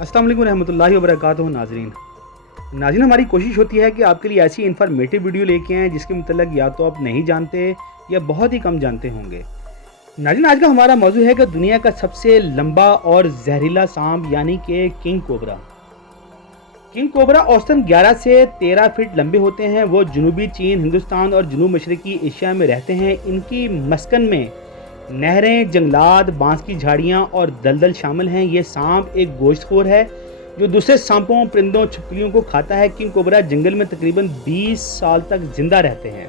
अस्सलाम वालेकुम रहमतुल्लाहि व बरकातुहू। नाज़रीन, हमारी कोशिश होती है कि आपके लिए ऐसी इन्फॉर्मेटिव वीडियो लेके आएँ जिसके मतलब या तो आप नहीं जानते या बहुत ही कम जानते होंगे। नाज़रीन, आज का हमारा मौजू है कि दुनिया का सबसे लंबा और जहरीला सांप यानी कि किंग कोबरा। किंग कोबरा औसतन 11 से 13 फीट लंबे होते हैं। वो जनूबी चीन, हिंदुस्तान और जनूब मशरकी एशिया में रहते हैं। इनकी मस्कन में नहरें, जंगलात, बांस की झाड़ियाँ और दलदल शामिल हैं। ये सांप एक गोश्तखोर है जो दूसरे सांपों, परिंदों, छिपकलियों को खाता है। किंग कोबरा जंगल में तकरीबन 20 साल तक जिंदा रहते हैं।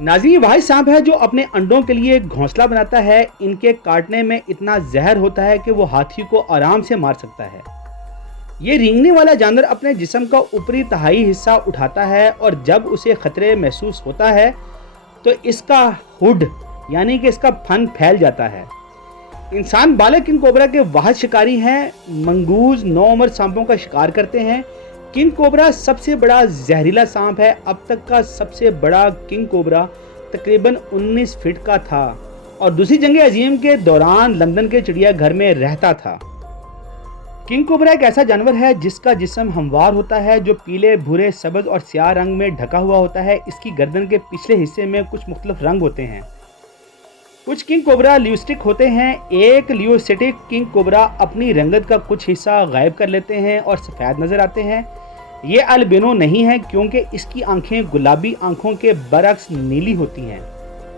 नाज़रीन, वही सांप है जो अपने अंडों के लिए घोंसला बनाता है। इनके काटने में इतना जहर होता है कि वो हाथी को आराम से मार सकता है। ये रेंगने वाला जानवर अपने जिस्म का ऊपरी तिहाई हिस्सा उठाता है और जब उसे खतरे महसूस होता है तो इसका हुड यानी कि इसका फन फैल जाता है। इंसान बालक किंग कोबरा के वाहिद शिकारी हैं। मंगूज 9 उम्र सांपों का शिकार करते हैं। किंग कोबरा सबसे बड़ा जहरीला सांप है। अब तक का सबसे बड़ा किंग कोबरा तकरीबन 19 फीट का था और दूसरी जंग अजीम के दौरान लंदन के चिड़ियाघर में रहता था। किंग कोबरा एक ऐसा जानवर है जिसका जिस्म हमवार होता है, जो पीले, भूरे, सब्ज और स्याह रंग में ढका हुआ होता है। इसकी गर्दन के पिछले हिस्से में कुछ मुख्तलिफ रंग होते हैं। कुछ किंग कोबरा लियोस्टिक होते हैं। एक लियोसिटिक किंग कोबरा अपनी रंगत का कुछ हिस्सा गायब कर लेते हैं और सफ़ेद नज़र आते हैं। ये अल्बिनो नहीं है क्योंकि इसकी आंखें गुलाबी आंखों के बरक्स नीली होती हैं।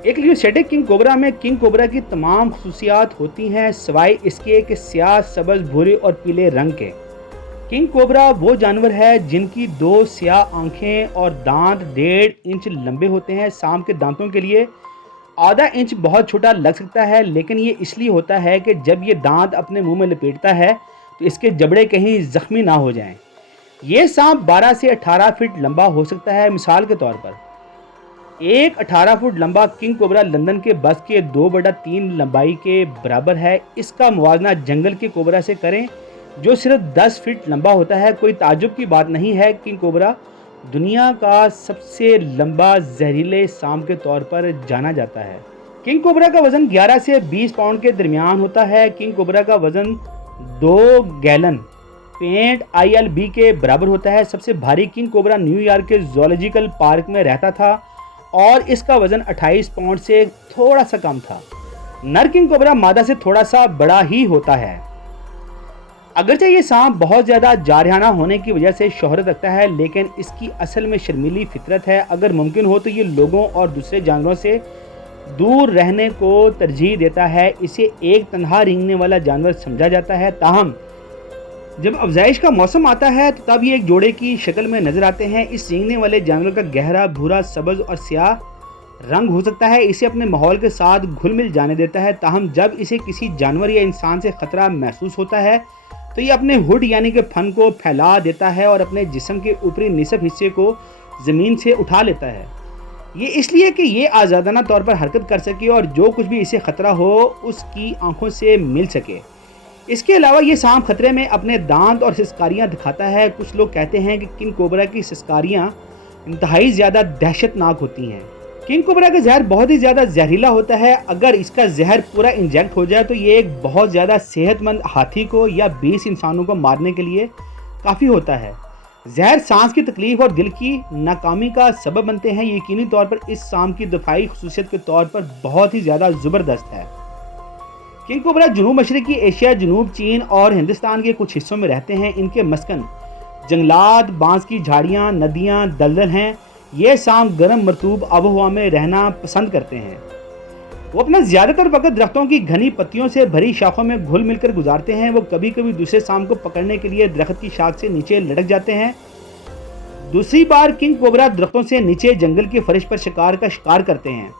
एक लियोसिटिक किंग कोबरा में किंग कोबरा की तमाम खुसूसियात होती हैं सिवाय इसके कि स्याह, सब्ज, भूरे और पीले रंग के। किंग कोबरा वो जानवर है जिनकी 2 स्याह आंखें और दांत 1.5 इंच लंबे होते हैं। सांप के दांतों के लिए आधा इंच बहुत छोटा लग सकता है, लेकिन ये इसलिए होता है कि जब ये दांत अपने मुंह में लपेटता है तो इसके जबड़े कहीं जख्मी ना हो जाएं। ये सांप 12 से 18 फीट लंबा हो सकता है। मिसाल के तौर पर एक 18 फुट लंबा किंग कोबरा लंदन के बस के 2/3 लंबाई के बराबर है। इसका मुवाजना जंगल के कोबरा से करें जो सिर्फ 10 फीट लंबा होता है। कोई ताज्जुब की बात नहीं है, किंग कोबरा दुनिया का सबसे लंबा जहरीले सांप के तौर पर जाना जाता है। किंग कोबरा का वजन 11 से 20 पाउंड के दरमियान होता है। किंग कोबरा का वजन 2 गैलन पेंट ILB के बराबर होता है। सबसे भारी किंग कोबरा न्यूयॉर्क के जूलॉजिकल पार्क में रहता था और इसका वजन 28 पाउंड से थोड़ा सा कम था। नर किंग कोबरा मादा से थोड़ा सा बड़ा ही होता है। अगरचे ये सांप बहुत ज़्यादा जारहाना होने की वजह से शोहरत रखता है, लेकिन इसकी असल में शर्मीली फितरत है। अगर मुमकिन हो तो ये लोगों और दूसरे जानवरों से दूर रहने को तरजीह देता है। इसे एक तन्हा रेंगने वाला जानवर समझा जाता है। ताहम जब अफजाइश का मौसम आता है तो तब ये एक जोड़े की शक्ल में नजर आते हैं। इस रेंगने वाले जानवर का गहरा भूरा, सब्ज और स्याह रंग हो सकता है। इसे अपने माहौल के साथ घुल मिल जाने देता है। ताहम जब इसे किसी जानवर या इंसान से खतरा महसूस होता है तो ये अपने हुड यानी कि फन को फैला देता है और अपने जिस्म के ऊपरी निसफ हिस्से को ज़मीन से उठा लेता है। ये इसलिए कि ये आज़ादाना तौर पर हरकत कर सके और जो कुछ भी इसे ख़तरा हो उसकी आंखों से मिल सके। इसके अलावा ये सांप खतरे में अपने दांत और सिस्कारियाँ दिखाता है। कुछ लोग कहते हैं कि किंग कोबरा की सिस्कारियाँ इंतहाई ज़्यादा दहशतनाक होती हैं। किंग कोबरा का जहर बहुत ही ज़्यादा जहरीला होता है। अगर इसका जहर पूरा इंजेक्ट हो जाए तो ये एक बहुत ज़्यादा सेहतमंद हाथी को या 20 इंसानों को मारने के लिए काफ़ी होता है। जहर सांस की तकलीफ और दिल की नाकामी का सबब बनते हैं। यकीनी तौर पर इस सांप की दफाई खुसूसियत के तौर पर बहुत ही ज़्यादा ज़बरदस्त है। किंग कोबरा जनूब मशरकी एशिया, जनूब चीन और हिंदुस्तान के कुछ हिस्सों में रहते हैं। इनके मस्कन जंगलात, बांस की झाड़ियाँ, नदियाँ, दलदल हैं। ये सांप गर्म मरतूब आबोहवा में रहना पसंद करते हैं। वो अपना ज़्यादातर वक्त दरख्तों की घनी पत्तियों से भरी शाखों में घुल मिलकर गुजारते हैं। वो कभी कभी दूसरे सांप को पकड़ने के लिए दरख्त की शाख से नीचे लटक जाते हैं। दूसरी बार किंग कोबरा दरख्तों से नीचे जंगल के फर्श पर शिकार का शिकार करते हैं।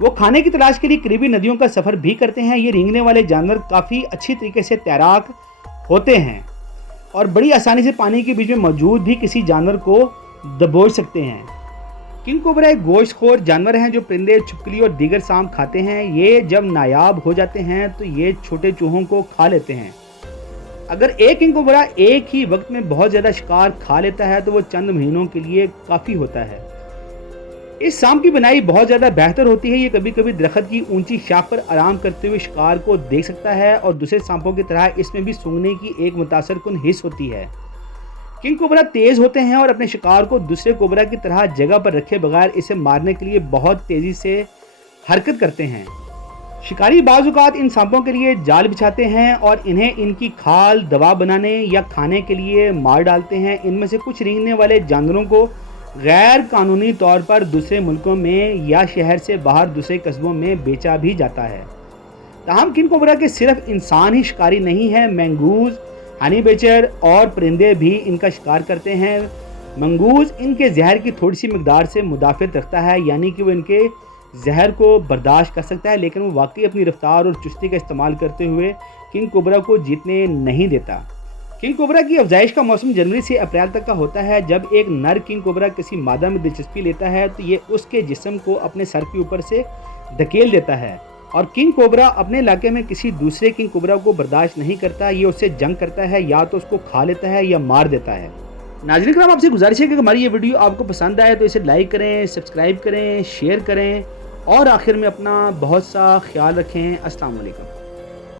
वो खाने की तलाश के लिए करीबी नदियों का सफ़र भी करते हैं। ये रेंगने वाले जानवर काफ़ी अच्छी तरीके से तैराक होते हैं और बड़ी आसानी से पानी के बीच में मौजूद भी किसी जानवर को दबोच सकते हैं। किंग कोबरा एक गोश्तखोर जानवर हैं जो परिंदे, छिपकली और दीगर सांप खाते हैं। ये जब नायाब हो जाते हैं तो ये छोटे चूहों को खा लेते हैं। अगर एक किंग कोबरा एक ही वक्त में बहुत ज़्यादा शिकार खा लेता है तो वो चंद महीनों के लिए काफ़ी होता है। इस सांप की बनाई बहुत ज़्यादा बेहतर होती है। ये कभी कभी दरख्त की ऊंची शाख पर आराम करते हुए शिकार को देख सकता है और दूसरे सांपों की तरह इसमें भी सूंघने की एक मुतासर कुन हिस्स होती है। किंग कोबरा तेज होते हैं और अपने शिकार को दूसरे कोबरा की तरह जगह पर रखे बगैर इसे मारने के लिए बहुत तेजी से हरकत करते हैं। शिकारी बाज़-औक़ात इन सांपों के लिए जाल बिछाते हैं और इन्हें इनकी खाल दवा बनाने या खाने के लिए मार डालते हैं। इनमें से कुछ रेंगने वाले जानवरों को गैर कानूनी तौर पर दूसरे मुल्कों में या शहर से बाहर दूसरे कस्बों में बेचा भी जाता है। ताहम किंग कोबरा के सिर्फ इंसान ही शिकारी नहीं है, मंगूज़, हनी बेचर और परिंदे भी इनका शिकार करते हैं। मंगूज़ इनके जहर की थोड़ी सी मकदार से मुदाफ़त रखता है, यानी कि वो इनके जहर को बर्दाश्त कर सकता है, लेकिन वो वाकई अपनी रफ्तार और चुस्ती का इस्तेमाल करते हुए किंग कोबरा को जीतने नहीं देता। किंग कोबरा की अफजाइश का मौसम जनवरी से अप्रैल तक का होता है। जब एक नर किंग कोबरा किसी मादा में दिलचस्पी लेता है तो ये उसके जिस्म को अपने सर के ऊपर से धकेल देता है और किंग कोबरा अपने इलाके में किसी दूसरे किंग कोबरा को बर्दाश्त नहीं करता। ये उससे जंग करता है, या तो उसको खा लेता है या मार देता है। नाज़रीन किराम, आपसे गुजारिश है कि हमारी ये वीडियो आपको पसंद आए तो इसे लाइक करें, सब्सक्राइब करें, शेयर करें और आखिर में अपना बहुत सा ख्याल रखें। अस्सलाम वालेकुम।